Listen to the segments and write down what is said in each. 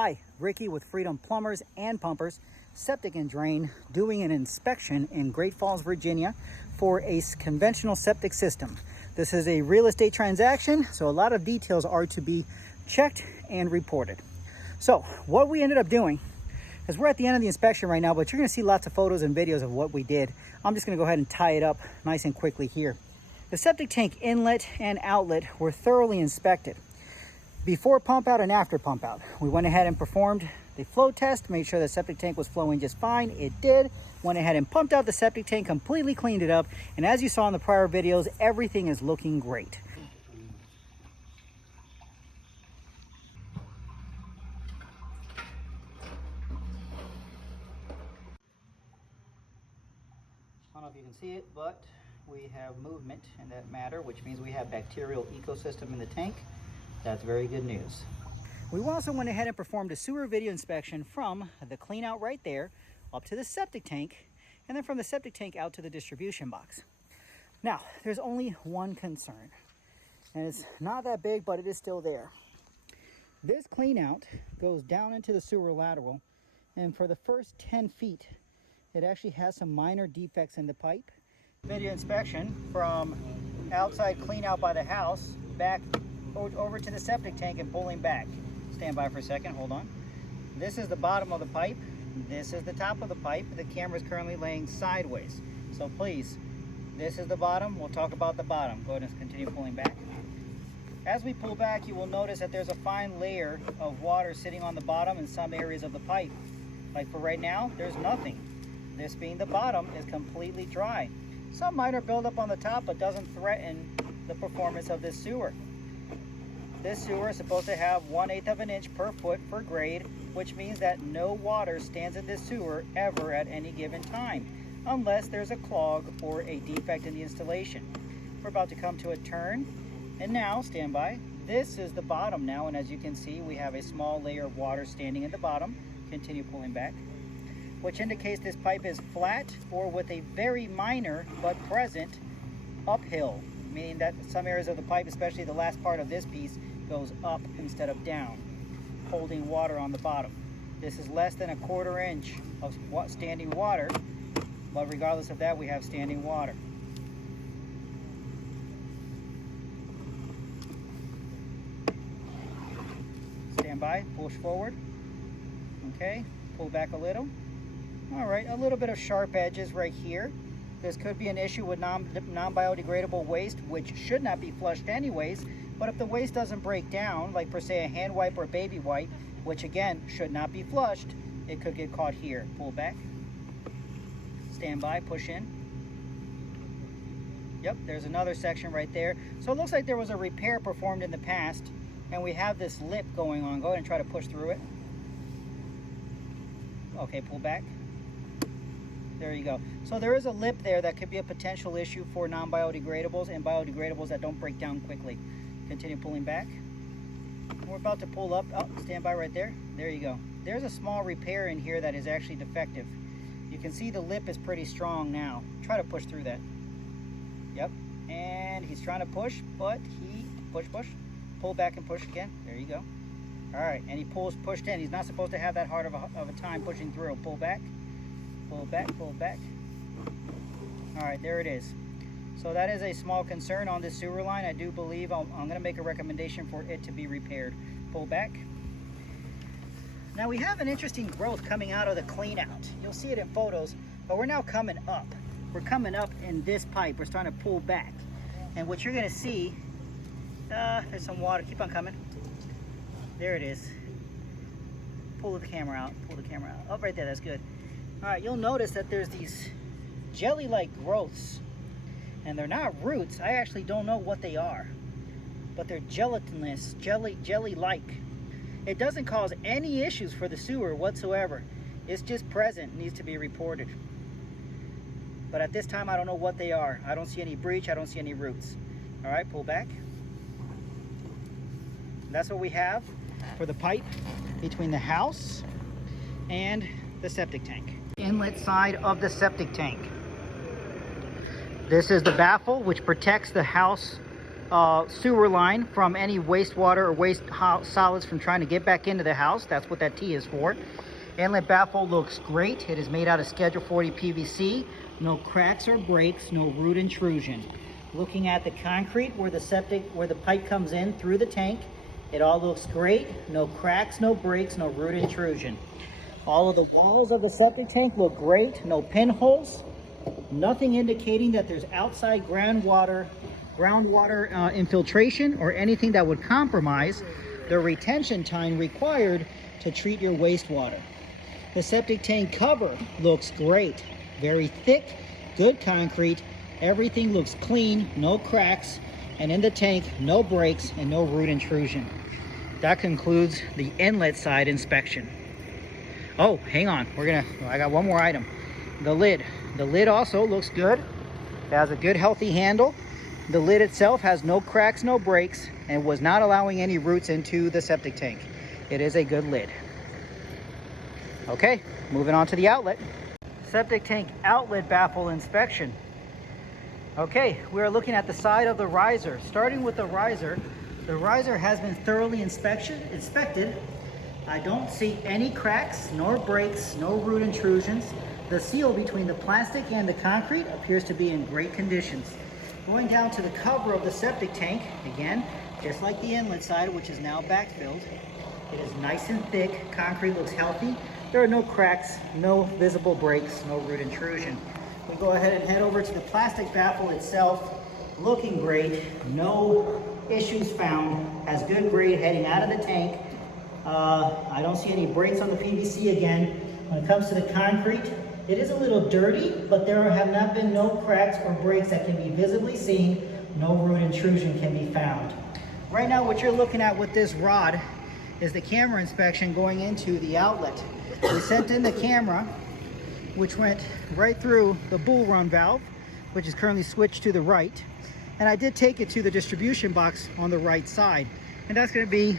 Hi, Ricky with Freedom Plumbers and Pumpers, Septic and Drain, doing an inspection in Great Falls, Virginia for a conventional septic system. This is a real estate transaction, so a lot of details are to be checked and reported. So what we ended up doing is we're at the end of the inspection right now, but you're gonna see lots of photos and videos of what we did. I'm just gonna go ahead and tie it up nice and quickly here. The septic tank inlet and outlet were thoroughly inspected. Before pump out and after pump out, we went ahead and performed the flow test, made sure the septic tank was flowing just fine. It did. Went ahead and pumped out the septic tank, completely cleaned it up. And as you saw in the prior videos, everything is looking great. I don't know if you can see it, but we have movement in that matter, which means we have bacterial ecosystem in the tank. That's very good news. We also went ahead and performed a sewer video inspection from the clean out right there up to the septic tank, and then from the septic tank out to the distribution box. Now, there's only one concern, and it's not that big, but it is still there. This clean out goes down into the sewer lateral, and for the first 10 feet, it actually has some minor defects in the pipe. Video inspection from outside clean out by the house back over to the septic tank and pulling back. Stand by for a second, hold on. This is the bottom of the pipe. This is the top of the pipe. The camera is currently laying sideways. So please, this is the bottom. We'll talk about the bottom. Go ahead and continue pulling back. As we pull back, you will notice that there's a fine layer of water sitting on the bottom in some areas of the pipe. Like for right now, there's nothing. This being the bottom is completely dry. Some minor buildup on the top, but doesn't threaten the performance of this sewer. This sewer is supposed to have 1/8 of an inch per foot for grade, which means that no water stands in this sewer ever at any given time, unless there's a clog or a defect in the installation. We're about to come to a turn, and now, stand by, this is the bottom now, and as you can see, we have a small layer of water standing at the bottom. Continue pulling back, which indicates this pipe is flat or with a very minor but present uphill, meaning that some areas of the pipe, especially the last part of this piece, goes up instead of down, holding water on the bottom. This is less than 1/4 inch of standing water, but regardless of that, we have standing water. Stand by, push forward. Okay, pull back a little. All right, a little bit of sharp edges right here. This could be an issue with non-biodegradable waste, which should not be flushed anyways. But if the waste doesn't break down, like per se a hand wipe or a baby wipe, which again should not be flushed, it could get caught here. Pull back. Stand by, push in. Yep, there's another section right there. So it looks like there was a repair performed in the past, and we have this lip going on. Go ahead and try to push through it. Okay, pull back. There you go. So there is a lip there that could be a potential issue for non-biodegradables and biodegradables that don't break down quickly. Continue pulling back. We're about to pull up. Oh, stand by right there. There you go. There's a small repair in here that is actually defective. You can see the lip is pretty strong now. Try to push through that. Yep. And he's trying to push, but he push. Pull back and push again. There you go. All right, and he pushed in. He's not supposed to have that hard of a time pushing through. Pull back. Pull back, pull back. All right, there it is. So that is a small concern on this sewer line. I do believe I'm going to make a recommendation for it to be repaired. Pull back. Now we have an interesting growth coming out of the clean out. You'll see it in photos, but we're now coming up. We're coming up in this pipe. We're starting to pull back. And what you're going to see, there's some water. Keep on coming. There it is. Pull the camera out. Pull the camera out. Oh, right there. That's good. All right, you'll notice that there's these jelly-like growths, and they're not roots. I actually don't know what they are, but they're gelatinous, jelly-like. It doesn't cause any issues for the sewer whatsoever. It's just present, needs to be reported. But at this time, I don't know what they are. I don't see any breach. I don't see any roots. All right, pull back. That's what we have for the pipe between the house and the septic tank. Inlet side of the septic tank. This is the baffle which protects the house sewer line from any wastewater or waste solids from trying to get back into the house. That's what that T is for. Inlet baffle looks great. It is made out of Schedule 40 PVC. No cracks or breaks, no root intrusion. Looking at the concrete where the pipe comes in through the tank, it all looks great. No cracks, no breaks, no root intrusion. All of the walls of the septic tank look great. No pinholes. Nothing indicating that there's outside groundwater infiltration or anything that would compromise the retention time required to treat your wastewater. The septic tank cover looks great. Very thick, good concrete. Everything looks clean, no cracks, and in the tank, no breaks and no root intrusion. That concludes the inlet side inspection. Oh, hang on. I got one more item. The lid. The lid also looks good. It has a good, healthy handle. The lid itself has no cracks, no breaks, and was not allowing any roots into the septic tank. It is a good lid. Okay, moving on to the outlet. Septic tank outlet baffle inspection. Okay, we're looking at the side of the riser. Starting with the riser has been thoroughly inspected. I don't see any cracks, nor breaks, no root intrusions. The seal between the plastic and the concrete appears to be in great conditions. Going down to the cover of the septic tank, again, just like the inlet side, which is now backfilled, it is nice and thick. Concrete looks healthy. There are no cracks, no visible breaks, no root intrusion. We go ahead and head over to the plastic baffle itself. Looking great, no issues found. Has good grade heading out of the tank. I don't see any breaks on the PVC again. When it comes to the concrete, it is a little dirty, but there have not been no cracks or breaks that can be visibly seen. No root intrusion can be found. Right now, what you're looking at with this rod is the camera inspection going into the outlet. We sent in the camera, which went right through the bull run valve, which is currently switched to the right. And I did take it to the distribution box on the right side. And that's going to be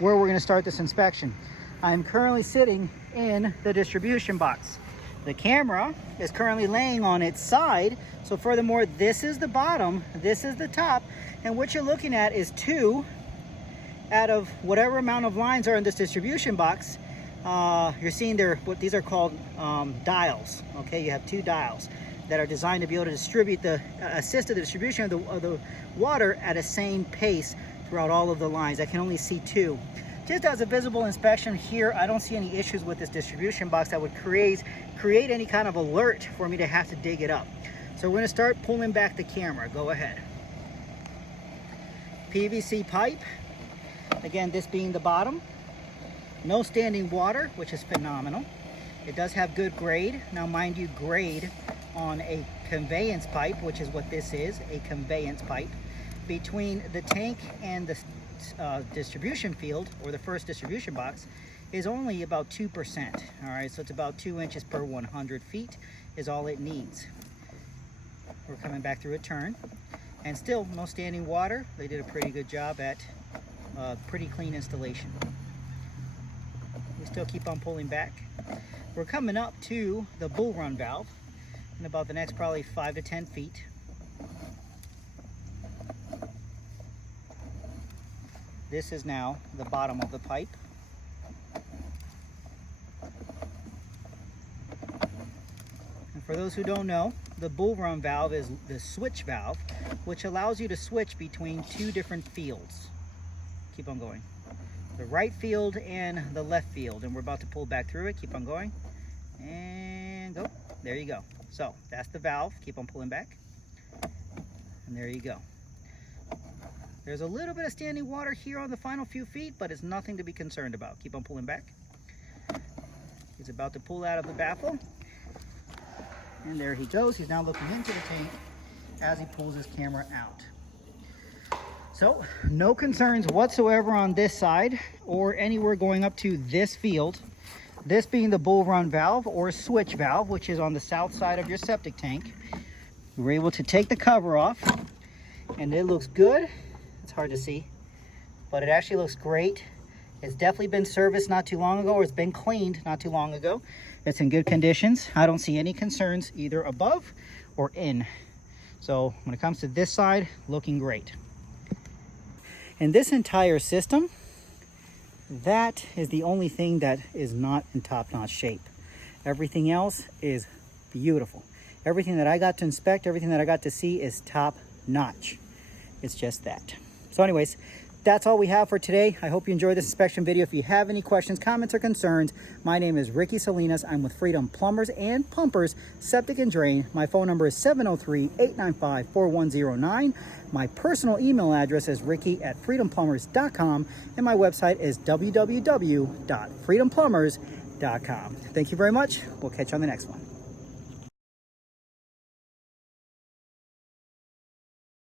where we're going to start this inspection. I'm currently sitting in the distribution box. The camera is currently laying on its side. So furthermore, this is the bottom, this is the top. And what you're looking at is 2 out of whatever amount of lines are in this distribution box. You're seeing these are called dials. Okay, you have 2 dials that are designed to be able to assist the distribution of the water at a same pace throughout all of the lines. I can only see 2. Just as a visible inspection here, I don't see any issues with this distribution box that would create any kind of alert for me to have to dig it up. So we're going to start pulling back the camera. Go ahead. PVC pipe. Again, this being the bottom. No standing water, which is phenomenal. It does have good grade. Now, mind you, grade on a conveyance pipe, which is what this is, a conveyance pipe, between the tank and the distribution field, or the first distribution box, is only about 2%. All right, so it's about 2 inches per 100 feet is all it needs. We're coming back through a turn, and still no standing water. They did a pretty good job at pretty clean installation. We still keep on pulling back. We're coming up to the bull run valve in about the next probably 5 to 10 feet. This is now the bottom of the pipe. And for those who don't know, the bull run valve is the switch valve, which allows you to switch between 2 different fields. Keep on going. The right field and the left field. And we're about to pull back through it. Keep on going. And go. There you go. So that's the valve. Keep on pulling back. And there you go. There's a little bit of standing water here on the final few feet, but it's nothing to be concerned about. Keep on pulling back. He's about to pull out of the baffle. And there he goes. He's now looking into the tank as he pulls his camera out. So, no concerns whatsoever on this side or anywhere going up to this field. This being the bull run valve or switch valve, which is on the south side of your septic tank. We were able to take the cover off, and it looks good. It's hard to see, but it actually looks great. It's definitely been serviced not too long ago, or it's been cleaned not too long ago. It's in good conditions. I don't see any concerns either above or in. So when it comes to this side, looking great. And this entire system, that is the only thing that is not in top-notch shape. Everything else is beautiful. Everything that I got to inspect, everything that I got to see is top-notch. It's just that. So anyways, that's all we have for today. I hope you enjoyed this inspection video. If you have any questions, comments, or concerns, my name is Ricky Salinas. I'm with Freedom Plumbers and Pumpers, Septic and Drain. My phone number is 703-895-4109. My personal email address is ricky@freedomplumbers.com, and my website is www.freedomplumbers.com. Thank you very much. We'll catch you on the next one.